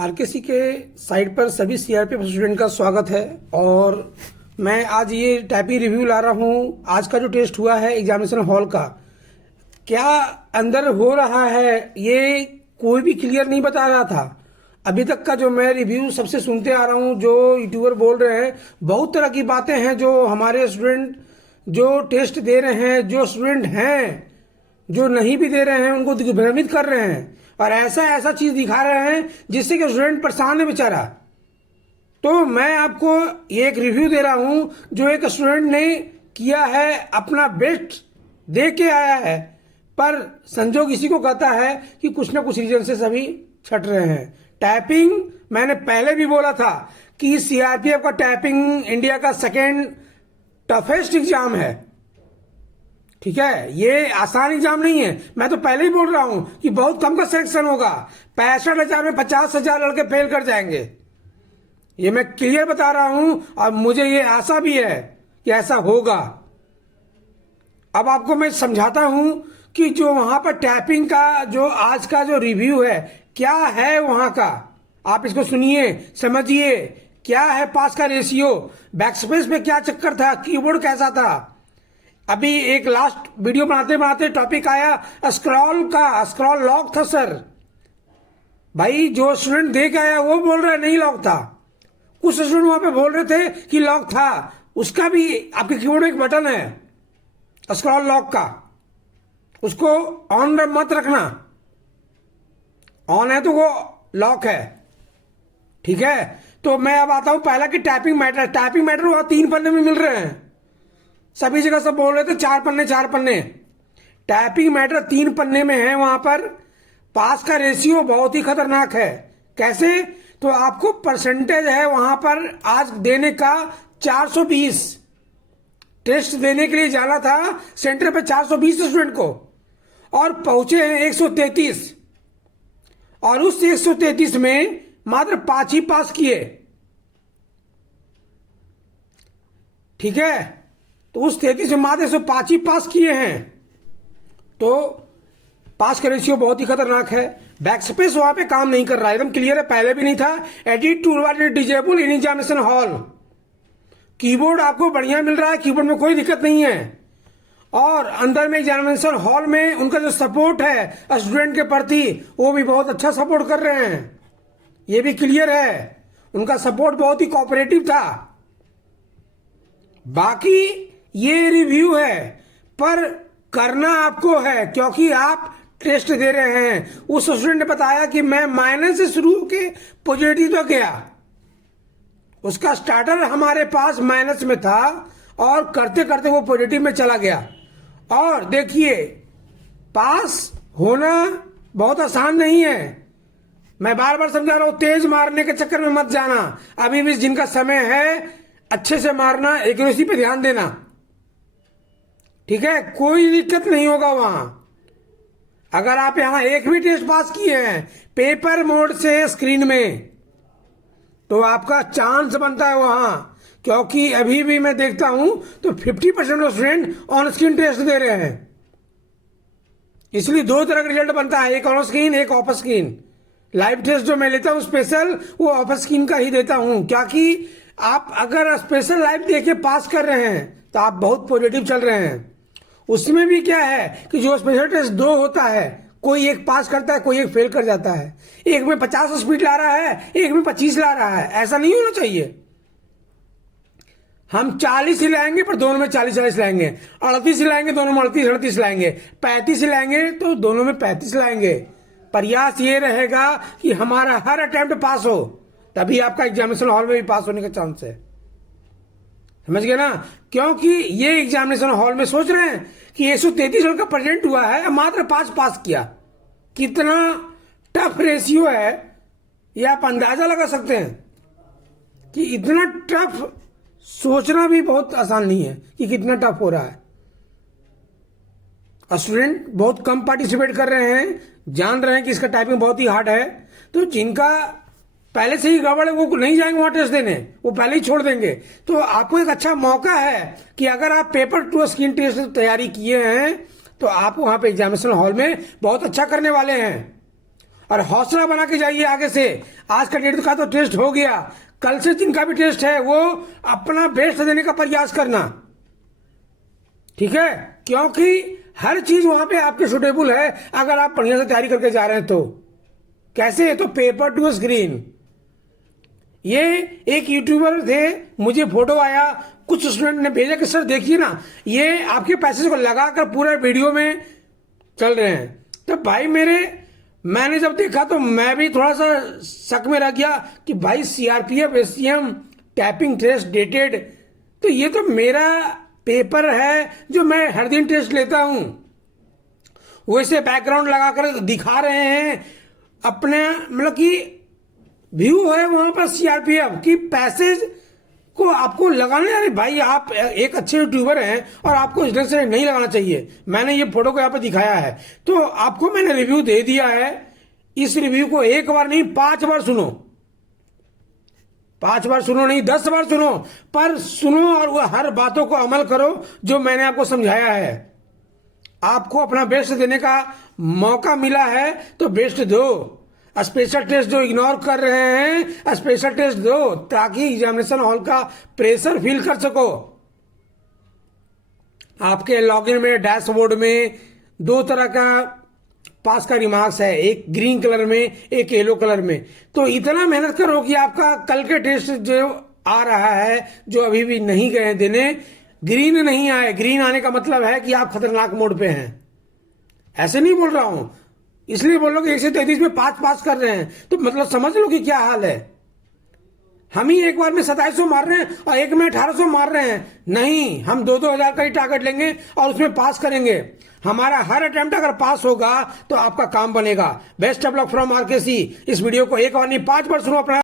RKC के site पर सभी सीआरपीएफ स्टूडेंट का स्वागत है। और मैं आज ये टाइपिंग रिव्यू ला रहा हूँ। आज का जो टेस्ट हुआ है एग्जामिनेशन हॉल का, क्या अंदर हो रहा है ये कोई भी क्लियर नहीं बता रहा था। अभी तक का जो मैं रिव्यू सबसे सुनते आ रहा हूँ, जो यूट्यूबर बोल रहे हैं, बहुत तरह की बातें हैं जो हमारे स्टूडेंट जो टेस्ट दे रहे हैं, जो स्टूडेंट हैं जो नहीं भी दे रहे हैं, उनको दिग्भ्रमित कर रहे हैं और ऐसा ऐसा चीज दिखा रहे हैं जिससे कि स्टूडेंट परेशान है बेचारा। तो मैं आपको ये एक रिव्यू दे रहा हूं जो एक स्टूडेंट ने किया है, अपना बेस्ट दे के आया है, पर संजोग इसी को कहता है कि कुछ ना कुछ रीजन से सभी छट रहे हैं। टाइपिंग मैंने पहले भी बोला था कि सीआरपीएफ का टाइपिंग इंडिया का सेकेंड टफेस्ट एग्जाम है। ठीक है, ये आसान एग्जाम नहीं है। मैं तो पहले ही बोल रहा हूं कि बहुत कम का सिलेक्शन होगा। 65,000 में 50,000 लड़के फेल कर जाएंगे, ये मैं क्लियर बता रहा हूं और मुझे ये आशा भी है कि ऐसा होगा। अब आपको मैं समझाता हूं कि जो वहां पर टाइपिंग का जो आज का जो रिव्यू है क्या है वहां का, आप इसको सुनिए, समझिए क्या है पास का रेशियो, बैकस्पेस में क्या चक्कर था, कीबोर्ड कैसा था। अभी एक लास्ट वीडियो बनाते बनाते टॉपिक आया स्क्रॉल का, स्क्रॉल लॉक था सर। भाई जो स्टूडेंट देख आया वो बोल रहा है नहीं लॉक था, कुछ स्टूडेंट वहां पे बोल रहे थे कि लॉक था। उसका भी आपके कीबोर्ड में एक बटन है स्क्रॉल लॉक का, उसको ऑन मत रखना, ऑन है तो वो लॉक है। ठीक है, तो मैं अब आता हूं पहला कि टाइपिंग मैटर। टाइपिंग मैटर वहां 3 पन्ने में मिल रहे हैं, सभी जगह सब बोल रहे थे 4 पन्ने 4 पन्ने। टाइपिंग मैटर 3 पन्ने में है। वहां पर पास का रेशियो बहुत ही खतरनाक है। कैसे? तो आपको परसेंटेज है वहां पर आज देने का 420। टेस्ट देने के लिए जाना था सेंटर पे 420 स्टूडेंट को और पहुंचे हैं 133, और उस 133 में मात्र 5 ही पास किए। ठीक है, तो उस 33 में मात्र 105 ही पास किए हैं। तो पास का रेशियो बहुत ही खतरनाक है। बैकस्पेस वहां पे काम नहीं कर रहा है, एकदम क्लियर है, पहले भी नहीं था। Edit toolbar disable in examination hall. Keyboard आपको बढ़िया मिल रहा है, कीबोर्ड में कोई दिक्कत नहीं है। और अंदर में एग्जामिनेशन हॉल में उनका जो सपोर्ट है स्टूडेंट के प्रति, वो भी बहुत अच्छा सपोर्ट कर रहे हैं, ये भी क्लियर है। उनका सपोर्ट बहुत ही कोऑपरेटिव था। बाकी ये रिव्यू है, पर करना आपको है क्योंकि आप टेस्ट दे रहे हैं। उस स्टूडेंट ने बताया कि मैं माइनस से शुरू के पॉजिटिव तो गया, उसका स्टार्टर हमारे पास माइनस में था और करते करते वो पॉजिटिव में चला गया। और देखिए, पास होना बहुत आसान नहीं है। मैं बार बार समझा रहा हूं, तेज मारने के चक्कर में मत जाना। अभी भी जिनका समय है अच्छे से मारना, एक्यूरेसी पे ध्यान देना। ठीक है, कोई दिक्कत नहीं होगा वहां। अगर आप यहां एक भी टेस्ट पास किए हैं पेपर मोड से स्क्रीन में, तो आपका चांस बनता है वहां, क्योंकि अभी भी मैं देखता हूं तो 50% स्टूडेंट ऑन स्क्रीन टेस्ट दे रहे हैं। इसलिए 2 तरह का रिजल्ट बनता है, एक ऑन स्क्रीन एक ऑफ स्क्रीन। लाइव टेस्ट जो मैं लेता हूं स्पेशल, वो ऑफ स्क्रीन का ही देता हूं, क्योंकि आप अगर स्पेशल लाइव देके पास कर रहे हैं तो आप बहुत पॉजिटिव चल रहे हैं। उसमें भी क्या है कि जो स्पेशल टेस्ट 2 होता है, कोई एक पास करता है, कोई एक फेल कर जाता है। एक में 50 स्पीड ला रहा है, एक में 25 ला रहा है, ऐसा नहीं होना चाहिए। हम 40 ही लाएंगे पर दोनों में 40-40 लाएंगे, 38 ही लाएंगे दोनों में 38-38 लाएंगे, 35 ही लाएंगे तो दोनों में 35 लाएंगे। प्रयास ये रहेगा कि हमारा हर अटेम्प्ट पास हो, तभी आपका एग्जामिनेशन हॉल में भी पास होने का चांस है। समझ गए ना? क्योंकि ये एग्जामिनेशन हॉल में सोच रहे हैं कि 133 लड़का प्रेजेंट हुआ है, मात्र 5 पास किया। कितना टफ रेशियो है ये आप अंदाजा लगा सकते हैं कि इतना टफ, सोचना भी बहुत आसान नहीं है कि कितना टफ हो रहा है। स्टूडेंट बहुत कम पार्टिसिपेट कर रहे हैं, जान रहे हैं कि इसका टाइपिंग बहुत ही हार्ड है। तो जिनका पहले से ही गड़बड़ है वो नहीं जाएंगे वहां टेस्ट देने, वो पहले ही छोड़ देंगे। तो आपको एक अच्छा मौका है कि अगर आप पेपर टू स्क्रीन टेस्ट तैयारी किए हैं तो आप वहां पे एग्जामिनेशन हॉल में बहुत अच्छा करने वाले हैं। और हौसला बना के जाइए आगे से। आज का डेट का तो टेस्ट हो गया, कल से जिनका भी टेस्ट है वो अपना बेस्ट देने का प्रयास करना, ठीक है? क्योंकि हर चीज वहां पे आपके सुटेबल है अगर आप बढ़िया से तैयारी करके जा रहे हैं तो। कैसे? तो पेपर टू स्क्रीन। ये एक यूट्यूबर थे, मुझे फोटो आया, कुछ स्टूडेंट ने भेजा कि सर देखिए ना, ये आपके पैसेज को लगाकर पूरे वीडियो में चल रहे हैं। तो भाई मैंने जब देखा तो मैं भी थोड़ा सा शक में रह गया कि भाई CRPF SCM typing test dated, तो ये तो मेरा पेपर है जो मैं हर दिन टेस्ट लेता हूं। वैसे बैकग्राउंड लगाकर दिखा रहे हैं अपने, मतलब कि व्यू है वहां पर सीआरपीएफ की पैसेज को आपको लगाना। अरे भाई आप एक अच्छे यूट्यूबर हैं और आपको इस ढंग से नहीं लगाना चाहिए। मैंने ये फोटो को यहाँ पे दिखाया है तो आपको मैंने रिव्यू दे दिया है। इस रिव्यू को एक बार नहीं 5 बार सुनो, 5 बार सुनो नहीं 10 बार सुनो, पर सुनो और वो हर बातों को अमल करो जो मैंने आपको समझाया है। आपको अपना बेस्ट देने का मौका मिला है तो बेस्ट दो। स्पेशल टेस्ट जो इग्नोर कर रहे हैं, स्पेशल टेस्ट दो ताकि एग्जामिनेशन हॉल का प्रेशर फील कर सको। आपके लॉगिन में डैशबोर्ड में 2 तरह का पास का रिमार्क्स है, एक ग्रीन कलर में एक येलो कलर में। तो इतना मेहनत करो कि आपका कल के टेस्ट जो आ रहा है, जो अभी भी नहीं गए देने, ग्रीन नहीं आए। ग्रीन आने का मतलब है कि आप खतरनाक मोड पे हैं। ऐसे नहीं बोल रहा हूं, इसलिए बोल रहा हूं कि 133 में 5 पास कर रहे हैं तो मतलब समझ लो कि क्या हाल है। हम ही एक बार में 2700 मार रहे हैं और एक में 1800 मार रहे हैं। नहीं, हम 2-2 हजार का ही टारगेट लेंगे और उसमें पास करेंगे। हमारा हर अटेम्प्ट अगर पास होगा तो आपका काम बनेगा। Best of luck from RKC. इस वीडियो को एक बार नहीं 5 बार सुनो अपना